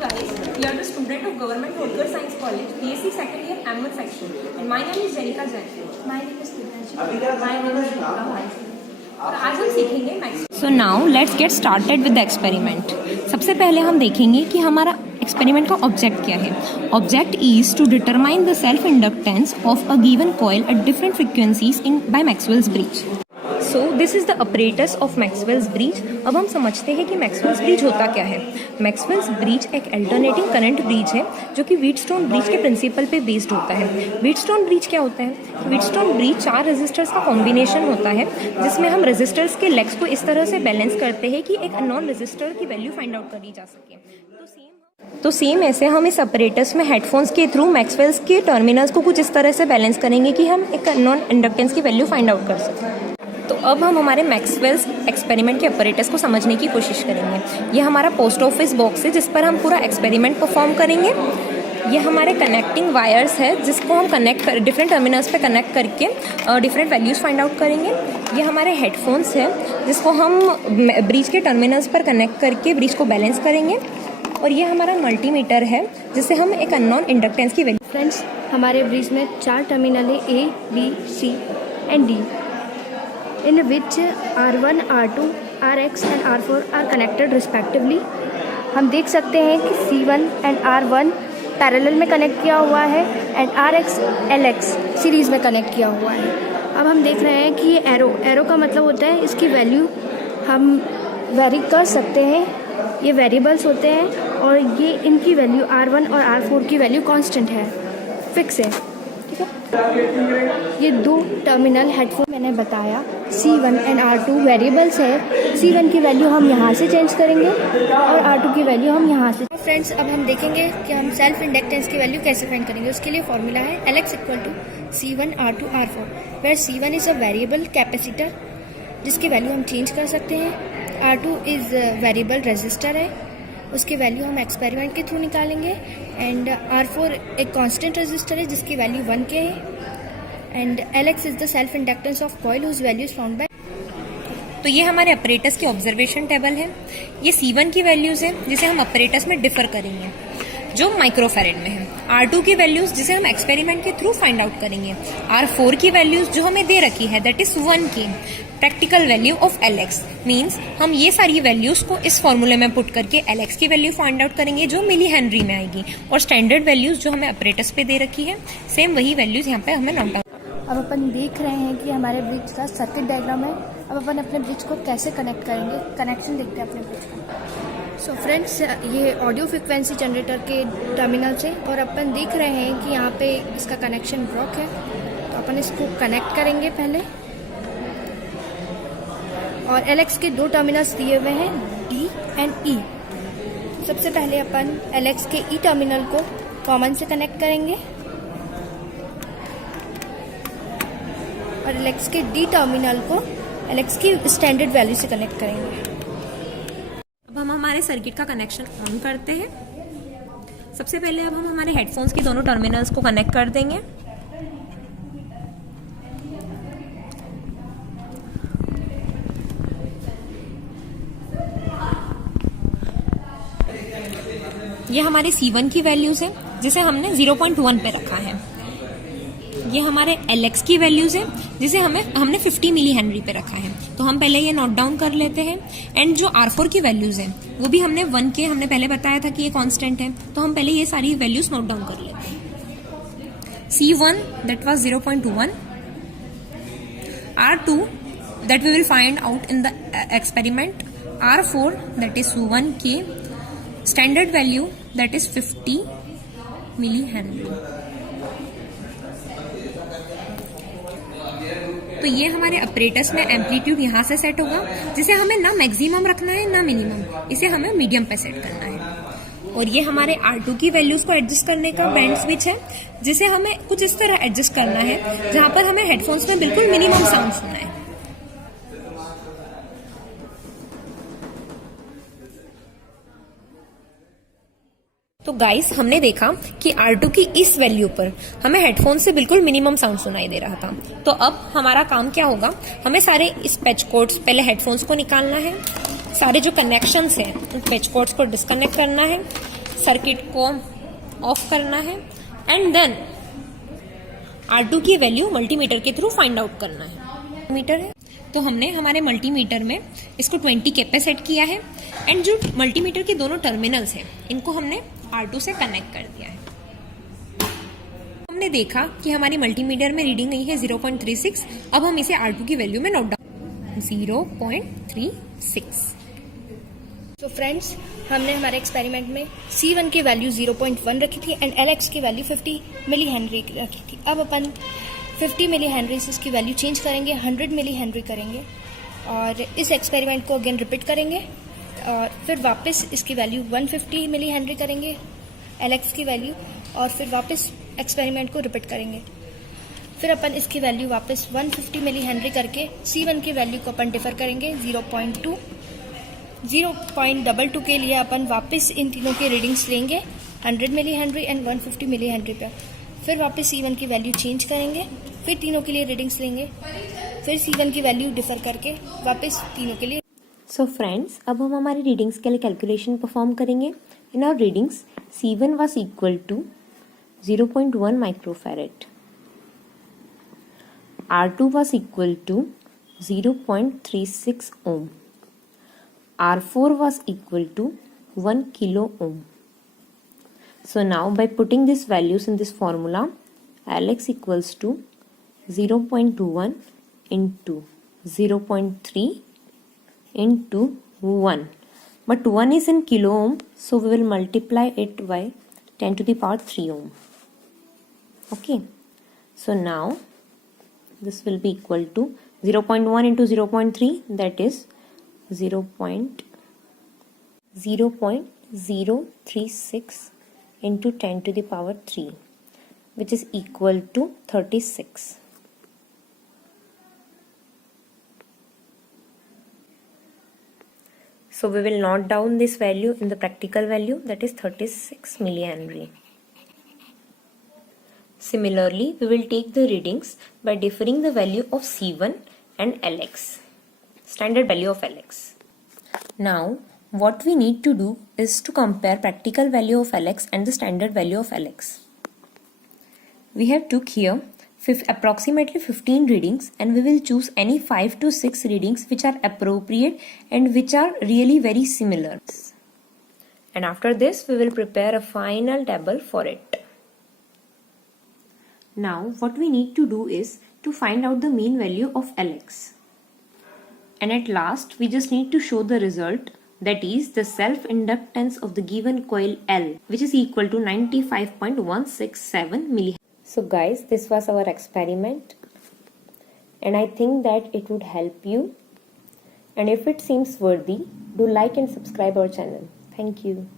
guys, we are the student of Government Holkar Science College, BSc second year M1 section, and my name is Jenika Jain. My name is Tibanshi. My name is Bhai. और आज हम सीखेंगे max. So now let's get started with the experiment. सबसे पहले हम देखेंगे कि हमारा एक्सपेरिमेंट का ऑब्जेक्ट क्या है। Object is to determine the self inductance of a given coil at different frequencies in by Maxwell's bridge. So this is the operators of Maxwell's bridge. अब हम समझते हैं कि मैक्सवेल्स ब्रिज होता क्या है। मैक्सवेल्स ब्रिज एक अल्टरनेटिंग करंट ब्रिज है जो कि व्हीटस्टोन ब्रिज के प्रिंसिपल पे बेस्ड होता है। व्हीटस्टोन ब्रिज क्या होता है? व्हीटस्टोन ब्रिज 4 रेजिस्टर्स का कॉम्बिनेशन होता है जिसमें हम रेजिस्टर्स के लेग्स को इस तरह से बैलेंस करते हैं कि एक नॉन रेजिस्टर की वैल्यू फाइंड आउट करी जा सके। तो सेम ऐसे हम इस ऑपरेटर्स में हेडफोन्स के थ्रू मैक्सवेल्स के टर्मिनल्स को कुछ इस तरह से बैलेंस करेंगे कि हम एक नॉन इंडक्टेंस की वैल्यू फाइंड आउट कर सकें। तो अब हम हमारे मैक्सवेल्स एक्सपेरिमेंट के ऑपरेटर्स को समझने की कोशिश करेंगे। ये हमारा पोस्ट ऑफिस बॉक्स है जिस पर हम पूरा एक्सपेरिमेंट परफॉर्म करेंगे। ये हमारे कनेक्टिंग वायर्स है जिसको हम डिफरेंट टर्मिनल्स पे कनेक्ट करके डिफरेंट वैल्यूज़ फाइंड आउट करेंगे। ये हमारे हेडफोन्स है जिसको हम ब्रिज के टर्मिनल्स पर कनेक्ट करके ब्रिज को बैलेंस करेंगे। और ये हमारा मल्टीमीटर है जिससे हम एक अननोन इंडक्टेंस की वैल्यू। फ्रेंड्स, हमारे ब्रिज में 4 टर्मिनल है A, B, C and D in which R1, R2, Rx and R4 are connected respectively। हम देख सकते हैं कि C1 and R1 पैरेलल में कनेक्ट किया हुआ है एंड Rx, Lx सीरीज़ में कनेक्ट किया हुआ है। अब हम देख रहे हैं कि ये एरो का मतलब होता है इसकी वैल्यू हम वेरी कर सकते हैं। ये वेरिएबल्स होते हैं और ये इनकी वैल्यू R1 और R4 की वैल्यू कांस्टेंट है, फिक्स है, ठीक है। ये 2 टर्मिनल हेडफोन मैंने बताया C1 एंड R2 वेरिएबल्स है। C1 की वैल्यू हम यहाँ से चेंज करेंगे और R2 की वैल्यू हम यहाँ से। फ्रेंड्स, अब हम देखेंगे कि हम सेल्फ इंडक्टेंस की वैल्यू कैसे फाइंड करेंगे। उसके लिए फॉर्मूला है Lx equal to C1 R2 R4 where C1 is a variable capacitor जिसकी वैल्यू हम चेंज कर सकते हैं। R2 इज़ वेरिएबल रेजिस्टर है, उसकी वैल्यू हम एक्सपेरिमेंट के थ्रू निकालेंगे। एंड R4 एक कांस्टेंट रेजिस्टर है जिसकी वैल्यू 1K है। And Lx is the self inductance of coil whose value is found by. तो ये हमारे ऑपरेटर्स की ऑब्जर्वेशन टेबल है। ये C1 की वैल्यूज है जिसे हम ऑपरेटर्स में डिफर करेंगे जो माइक्रोफेरेड में है। R2 की वैल्यूज जिसे हम एक्सपेरिमेंट के थ्रू फाइंड आउट करेंगे। R4 की वैल्यूज जो हमें दे रखी है that is 1K। Practical value of Lx means हम ये सारी वैल्यूज को इस फॉर्मूले में पुट करके Lx की वैल्यू फाइंड आउट करेंगे जो मिली हेनरी में आएगी। और स्टैंडर्ड वैल्यूज जो हमें ऑपरेटर्स पे दे रखी है सेम वही वैल्यूज यहाँ पे हमें नोट डाउन। अब अपन देख रहे हैं कि हमारे ब्रिज का सर्किट डायग्राम है। अब अपन अपने ब्रिज को कैसे कनेक्ट करेंगे, कनेक्शन देखते हैं अपने ब्रिज का। सो फ्रेंड्स, ये ऑडियो फ्रिक्वेंसी जनरेटर के टर्मिनल्स है और अपन देख रहे हैं कि यहाँ पे इसका कनेक्शन ब्लॉक है। तो अपन इसको कनेक्ट करेंगे पहले। और Lx के 2 टर्मिनल्स दिए हुए हैं D एंड E। सबसे पहले अपन Lx के E टर्मिनल को कॉमन से कनेक्ट करेंगे और Lx के D टर्मिनल को Lx की स्टैंडर्ड वैल्यू से कनेक्ट करेंगे। अब हम हमारे सर्किट का कनेक्शन ऑन करते हैं। सबसे पहले अब हम हमारे हेडफोन्स की दोनों टर्मिनल्स को कनेक्ट कर देंगे। ये हमारे C1 की वैल्यूज है जिसे हमने 0.1 पे रखा है। ये हमारे Lx की वैल्यूज है जिसे हमने 50 मिली हेनरी पे रखा है। तो हम पहले ये नोट डाउन कर लेते हैं। एंड जो R4 की वैल्यूज है वो भी हमने 1K हमने पहले बताया था कि ये कांस्टेंट है। तो हम पहले ये सारी वैल्यूज नोट डाउन कर लेते हैं। C1 that was 0.1, R2 that we will find out in the experiment, R4 that is 1K, standard value that is 50 millihenry. तो ये हमारे ऑपरेटर्स में एम्पलीट्यूड यहाँ से सेट होगा जिसे हमें ना मैक्सिमम रखना है ना मिनिमम, इसे हमें मीडियम पे सेट करना है। और ये हमारे R2 की वैल्यूज को एडजस्ट करने का बैंड स्विच है जिसे हमें कुछ इस तरह एडजस्ट करना है जहां पर हमें हेडफोन्स में बिल्कुल मिनिमम साउंड सुनना है। तो गाइस, हमने देखा कि R2 की इस वैल्यू पर हमें हेडफोन से बिल्कुल मिनिमम साउंड सुनाई दे रहा था। तो अब हमारा काम क्या होगा, हमें सारे इस पैच कोड्स पहले हेडफोन्स को निकालना है, सारे जो कनेक्शंस हैं उन पैच कोड्स को डिस्कनेक्ट करना है, सर्किट को ऑफ करना है एंड देन R2 की वैल्यू मल्टीमीटर के थ्रू फाइंड आउट करना है। मीटर है तो हमने हमारे मल्टीमीटर में इसको 20 के पे सेट किया है एंड जो मल्टीमीटर के दोनों टर्मिनल्स हैं इनको हमने R2 से कनेक्ट कर दिया है। हमने देखा कि हमारी मल्टीमीटर में रीडिंग आई है 0.36। अब हम इसे R2 की वैल्यू में नोट डाउन 0.36। तो फ्रेंड्स, हमने हमारे एक्सपेरिमेंट में C1 की वैल्यू 0.1 रखी थी एंड LX की वैल्यू 50 मिली हेनरी रखी थी। अब अपन 50 मिली हेनरी से इसकी वैल्यू चेंज करेंगे, 100 मिली हेनरी करेंगे और इस एक्सपेरिमेंट को अगेन रिपीट करेंगे और फिर वापस इसकी वैल्यू 150 मिली हेनरी करेंगे LX की वैल्यू, और फिर वापस एक्सपेरिमेंट को रिपीट करेंगे। फिर अपन इसकी वैल्यू वापस 150 मिली हेनरी करके C1 की वैल्यू को अपन डिफर करेंगे 0.22 के लिए अपन वापस इन तीनों की रीडिंग्स लेंगे 100 millihenry and 150 millihenry पर। फिर वापस C1 की वैल्यू चेंज करेंगे, फिर तीनों के लिए रीडिंग्स लेंगे, फिर C1 की वैल्यू डिफर करके वापस तीनों के लिए। सो फ्रेंड्स, अब हम हमारी रीडिंग्स के लिए कैलकुलेशन परफॉर्म करेंगे। In our readings C1 was equal to 0.1 microfarad, R2 was equal to 0.36 ohm, R4 was equal to 1 kilo ohm. So now by putting these values in this formula, Lx equals to 0.21 into 0.3 into 1. But 1 is in kilo ohm, so we will multiply it by 10 to the power 3 ohm. Okay. So now this will be equal to 0.1 into 0.3, that is 0.036 into 10 to the power 3, which is equal to 36. So we will note down this value in the practical value, that is 36 millihenry. Similarly, we will take the readings by differing the value of C1 and Lx, standard value of Lx. Now, what we need to do is to compare practical value of Lx and the standard value of Lx. We have took here approximately 15 readings and we will choose any 5 to 6 readings which are appropriate and which are really very similar. And after this, we will prepare a final table for it. Now what we need to do is to find out the mean value of Lx. And at last we just need to show the result, that is the self-inductance of the given coil L, which is equal to 95.167 millihenry. So guys, this was our experiment and I think that it would help you. And if it seems worthy, do like and subscribe our channel. Thank you.